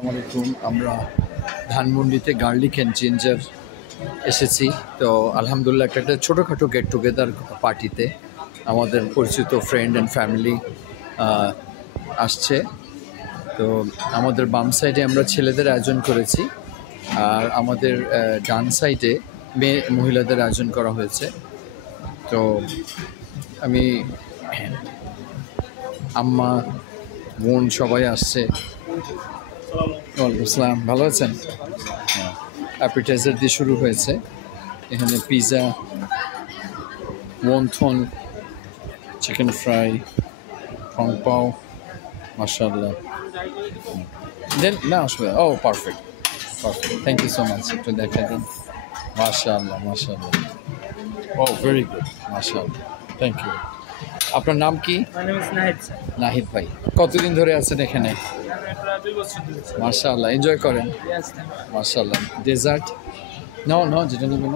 আসসালামু আলাইকুম। আমরা ধানমন্ডিতে গার্লিক অ্যান্ড জিঞ্জার এসেছি। তো আলহামদুলিল্লাহ একটা ছোটোখাটো গেট টুগেদার পার্টিতে আমাদের পরিচিত ফ্রেন্ড অ্যান্ড ফ্যামিলি আসছে। তো আমাদের বাম সাইডে আমরা ছেলেদের আয়োজন করেছি, আর আমাদের ডান সাইডে মহিলাদের আয়োজন করা হয়েছে। তো আমি আম্মা বোন সবাই আসছে। ওয়ালাইকুম আসসালাম, ভালো আছেন? অ্যাপিটাইজার দিয়ে শুরু হয়েছে। এখানে পিৎজা, ওয়নথন, চিকেন ফ্রাই, ফং পাও, মাশাআল্লাহ। দেন না আসবে, ও perfect perfect, thank you so much. একটু দেখা দিন। মাশাআল্লাহ মাশাআল্লাহ, ও ভেরি গুড, মাশাআল্লাহ, থ্যাংক ইউ। আপনার নাম কি? নাহিদ ভাই। কতদিন ধরে আছেন এখানে? মাশাআল্লাহ, এনজয় করেন? মাশাআল্লাহ। ডেজার্ট নাও নাও, যেটা নেবেন।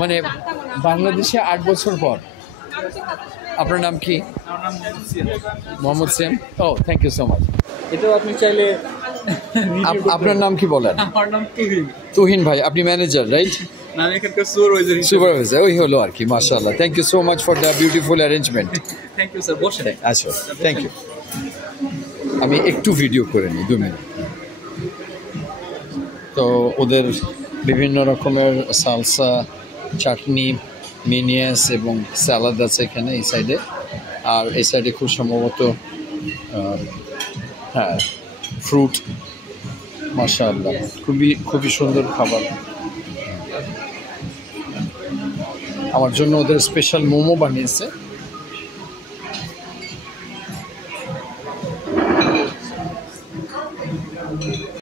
মানে বাংলাদেশে 8 বছর পর। আপনার নাম কি? মোহাম্মদ সেম। ও থ্যাংক ইউ সো মাচ। এটাও আপনি চাইলে। আপনার নাম কি বলেন? আমার নাম তুহিন। তুহিন ভাই, আপনি ম্যানেজার রাইট? না, আমি এখানকার সুপারভাইজার। সুপারভাইজার, ওই হলো আর কি। মাশাআল্লাহ, thank you so much for the beautiful arrangement. Thank you sir, বসেন। আচ্ছা, থ্যাংক ইউ। আমি একটু ভিডিও করে নিই, 2 মিনিট। তো ওদের বিভিন্ন রকমের সালসা, চাটনি, মিনিয়াস এবং স্যালাড আছে এখানে এই সাইডে। আর এই সাইডে খুব সম্ভবত হ্যাঁ ফ্রুট। মাশাআল্লাহ, খুবই সুন্দর খাবার। আমার জন্য ওদের স্পেশাল মোমো বানিয়েছে।